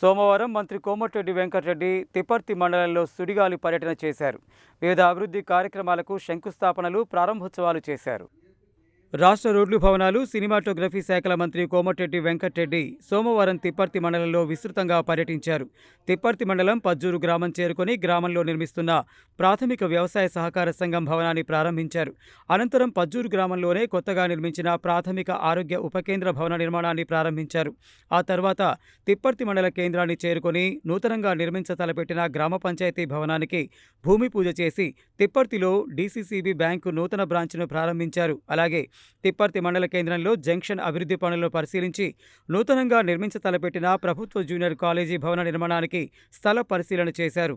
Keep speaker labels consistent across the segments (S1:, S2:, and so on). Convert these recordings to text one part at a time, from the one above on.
S1: సోమవారం మంత్రి కోమటిరెడ్డి వెంకటరెడ్డి తిపర్తి మండలంలో సుడిగాలి పర్యటన చేశారు. వివిధ అభివృద్ధి కార్యక్రమాలకు శంకుస్థాపనలు ప్రారంభోత్సవాలు చేశారు. రాష్ట్ర రోడ్లు భవనాలు సినిమాటోగ్రఫీ శాఖల మంత్రి కోమటిరెడ్డి వెంకటరెడ్డి సోమవారం తిప్పర్తి మండలంలో విస్తృతంగా పర్యటించారు. తిప్పర్తి మండలం పజ్జూరు గ్రామం చేరుకొని గ్రామంలో నిర్మిస్తున్న ప్రాథమిక వ్యవసాయ సహకార సంఘం భవనాన్ని ప్రారంభించారు. అనంతరం పజ్జూరు గ్రామంలోనే కొత్తగా నిర్మించిన ప్రాథమిక ఆరోగ్య ఉపకేంద్ర భవన నిర్మాణాన్ని ప్రారంభించారు. ఆ తర్వాత తిప్పర్తి మండల కేంద్రాన్ని చేరుకొని నూతనంగా నిర్మించ తలపెట్టిన గ్రామ పంచాయతీ భవనానికి భూమి పూజ చేసి తిప్పర్తిలో డీసీసీబీ బ్యాంకు నూతన బ్రాంచ్ను ప్రారంభించారు. అలాగే తిప్పర్తి మండల కేంద్రంలో జంక్షన్ అభివృద్ధి పనులను పరిశీలించి నూతనంగా నిర్మించ తలపెట్టిన ప్రభుత్వ జూనియర్ కాలేజీ భవన నిర్మాణానికి స్థల పరిశీలన చేశారు.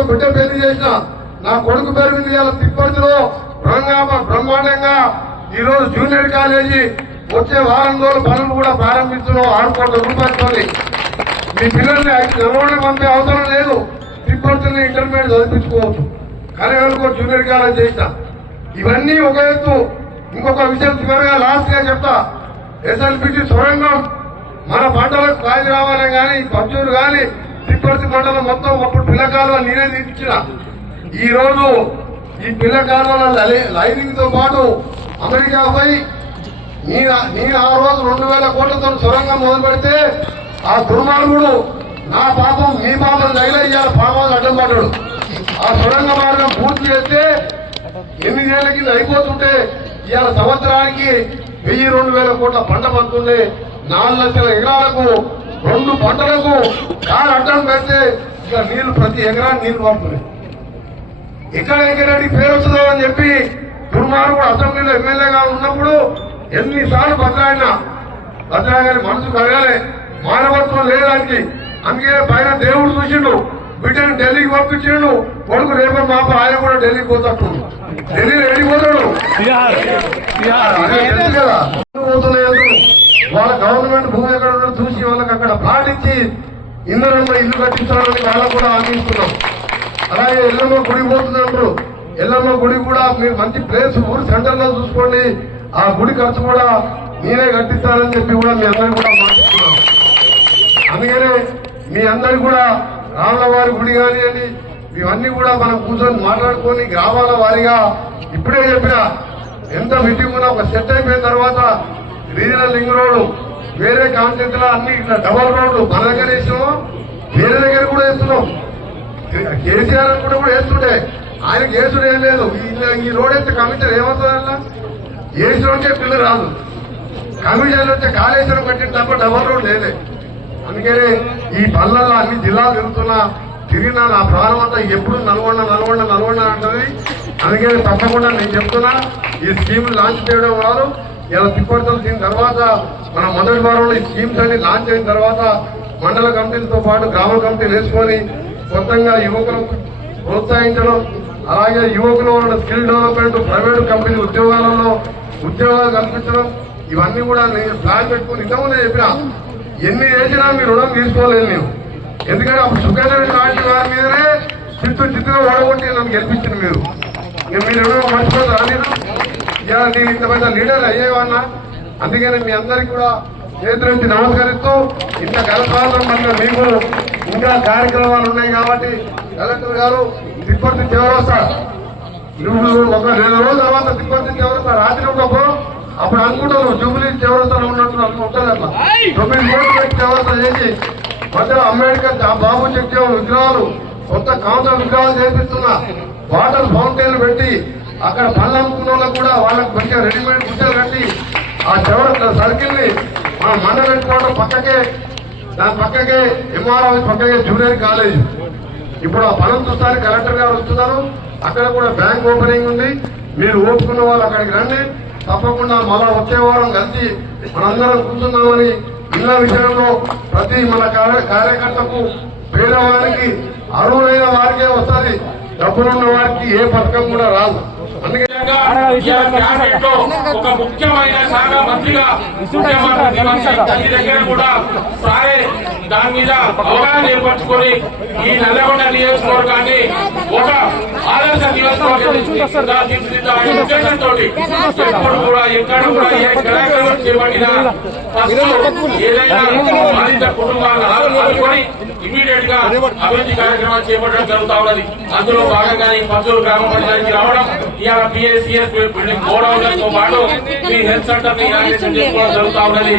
S2: ఒక బిడ్డ పెళ్ళి చేసిన నా కొడుకు పేరు మీద ఇవాళ బ్రహ్మాండంగా ఈ రోజు జూనియర్ కాలేజీ వచ్చే వారం రోజులు పనులు కూడా ప్రారంభించడం ఆరు కోట్ల రూపాయలతో మీ పిల్లల్ని ఎవరిని పంపే అవసరం లేదు. తిప్పతిని ఇంటర్మీడియట్ చదివించుకోవచ్చు. కనగలకు జూనియర్ కాలేజ్ చేసిన. ఇవన్నీ ఒక ఎత్తు. ఇంకొక విషయం చివరిగా లాస్ట్గా చెప్తా ఎస్ఎల్పిటి సొరంగం మన పంటలకు కాయలు రావాలని కానీ పచ్చూరు కానీ తిప్పర్తి మండలం మొత్తం అప్పుడు పిల్లకాలు నేనే తీర్చిన ఈ రోజు ఈ పిల్లకాలువల లైనింగ్తో పాటు అమెరికా పోయి నేను నేను ఆ రోజు రెండు వేల కోట్లతో సొరంగం మొదలు పెడితే ఆ దుర్మార్గుడు నా పాపం మీ పాపం తగిలయ్యాలి పాపాలు అడ్డం పడ్డాడు. ఆ సొరంగ మార్గం పూర్తి చేస్తే ఎనిమిదేళ్ళ కింద అయిపోతుంటే ఇవాళ సంవత్సరానికి వెయ్యి రెండు వేల కోట్ల పంట పడుతుండే. నాలుగు లక్షల ఎకరాలకు రెండు పంటలకు కారు అడ్డం పెడితే ఇక నీళ్ళు ప్రతి ఎకరానికి నీళ్ళు పడుతున్నాయి ఎక్కడ ఎక్కడి పేరు వస్తుందో అని చెప్పి దుర్మార్గుడు అసెంబ్లీలో ఎమ్మెల్యేగా ఉన్నప్పుడు ఎన్నిసార్లు బతలాడినా బతలాగానే మనసు కలగాలి మానవత్వం లేదానికి. అందుకే పైన దేవుడు చూసిండు బిడ్డను ఢిల్లీకి పంపించిండు కొడుకు రేపు మాప ఆయన కూడా ఢిల్లీకి పోతాడు. ఢిల్లీలో వెళ్ళిపోతాడు పోతున్నాయి వాళ్ళ గవర్నమెంట్ భూమి ఎక్కడ ఉందో చూసి వాళ్ళకి అక్కడ పాటించి ఇందులో ఇల్లు కట్టించాలని వాళ్ళకు కూడా ఆశిస్తున్నాం అలాగే ఎల్లమ్మ గుడి పోతున్నప్పుడు ఎల్లమ్మ గుడి కూడా మీరు మంచి ప్లేస్ ఊరు సెంటర్లో చూసుకోండి. ఆ గుడి ఖర్చు కూడా నేనే కట్టిస్తానని చెప్పి కూడా మీ అందరికి కూడా మాట్లాడుతున్నాం అందుకనే మీ అందరికి కూడా రాముల వారి గుడి అని ఇవన్నీ కూడా మనం కూర్చొని మాట్లాడుకొని గ్రామాల వారిగా ఇప్పుడే చెప్పిన ఎంత మీటింగ్ ఉన్నా ఒక సెట్ అయిపోయిన తర్వాత రీజనల్ లింగ్ రోడ్డు. వేరే కాన్సెప్ట్లో అన్ని ఇట్లా డబల్ రోడ్డు. మన దగ్గర వేసినాము వేరే దగ్గర కూడా వేస్తున్నాం. కేసీఆర్ కూడా కూడా వేస్తుంటే ఆయన కేసుడు ఏం లేదు. ఈ- రోడ్ అయితే కమిషన్ ఏమవుతుందన్నా వేసినోకే పిల్ల రాదు. కమిషన్ వచ్చే కాళేశ్వరం కట్టిన తప్ప డబల్ రోడ్ లేదే. అందుకనే ఈ పనులలో అన్ని జిల్లాలు తిరుగుతున్నా తిరిగినా నా ప్రాణం అంతా ఎప్పుడు నల్గొండ నల్గొండ నల్గొండ అంటది. అందుకని తప్పకుండా నేను చెప్తున్నా ఈ స్కీమ్ లాంచ్ చేయడం వారు ఇలా తిప్పడుతులు దీని తర్వాత మన మొదటి వారంలో ఈ స్కీమ్స్ అన్ని లాంచ్ అయిన తర్వాత మండల కమిటీలతో పాటు గ్రామ కమిటీలు వేసుకొని మొత్తంగా యువకులు ప్రోత్సహించడం అలాగే యువకులు ఉన్న స్కిల్ డెవలప్మెంట్ ప్రైవేట్ కంపెనీ ఉద్యోగాలలో ఉద్యోగాలు కల్పించడం ఇవన్నీ కూడా నేను ప్లాన్ పెట్టుకుని ఇంతకుముందే చెప్పిన ఎన్ని చేసినా మీ రుణం తీసుకోలేదు నేను. ఎందుకంటే అప్పుడు సుఖేంద్ర రెడ్డి నాయుడు గారి మీదనే చిత్తు చిత్తుగా ఓడగొట్టి నన్ను గెలిపించింది మీరు. మీరు ఎవరో మర్చిపోతారు ఇలా నేను ఇంత పెద్ద లీడర్ అయ్యేవన్నా అందుకని మీ అందరికి కూడా చేతులెత్తి నమస్కరిస్తూ ఇంత గర్భాలను మధ్య మీకు ఇంకా కార్యక్రమాలు ఉన్నాయి కాబట్టి కలెక్టర్ గారు తిప్పటి చివరొస్తా నువ్వు ఒక నెల రోజుల తర్వాత తిప్పటి చివరొస్తా రాత్రి ఉన్నప్పుడు అప్పుడు అనుకుంటాను జూబ్లీ చివరొస్తాను ఉన్నట్టు అనుకుంటుంది అట్లా. తొమ్మిది కోట్లు పెట్టి చేసి మధ్యలో అంబేద్కర్ బాబు చెక్ విగ్రహాలు కొత్త కౌంటర్ విగ్రహాలు చేపిస్తున్నా వాటర్ ఫౌంటైన్లు పెట్టి అక్కడ పనులు అమ్ముకున్న వాళ్ళకు కూడా వాళ్ళకి మంచిగా రెడీమేడ్ కుర్చీలు కట్టి ఆ చివర సర్కిల్ని మనం మండ పెట్టుకోవడం పక్కకే దాని పక్కకే ఎంఆర్ఓ పక్కకే జూనియర్ కాలేజ్. ఇప్పుడు ఆ పనులు చూస్తారు కలెక్టర్ గారు వస్తున్నారు. అక్కడ కూడా బ్యాంక్ ఓపెనింగ్ ఉంది. మీరు ఓపుకున్న వాళ్ళు అక్కడికి రండి. తప్పకుండా మళ్ళా వచ్చే వారం కలిసి మనందరం కూర్చుందామని ఇళ్ళ విషయంలో ప్రతి మన కార్య- కార్యకర్తకు పేదవారికి అరువులైన వారికే వస్తుంది. డబ్బులున్న వారికి ఏ పథకం కూడా రాదు.
S3: ఒక ముఖ్యమైన శాఖ మంత్రిగా తల్లి దగ్గర కూడా సారే దాని మీద అవగాహన ఏర్పరచుకొని ఈ నల్లగొండ నియోజకవర్గాన్ని ఒక ఆదర్శ ఉద్దేశంతో ఎప్పుడు కూడా ఎక్కడ కూడా ఏ కార్యక్రమం చేపట్టినా ఫస్ట్ ఏదైనా బాధిత కుటుంబాలను ఆదుకొని ఇమీడియట్గా అభివృద్ధి కార్యక్రమాలు చేపట్టడం జరుగుతా ఉన్నది. అందులో భాగంగానే ఈ గ్రామ పంచాయతీ రావడం ఇవాళ పిఎస్సిఎస్ బిల్డింగ్ గోడౌన్లతో పాటు మీ హెల్త్ సెంటర్ని చేసుకోవడం జరుగుతా ఉన్నది.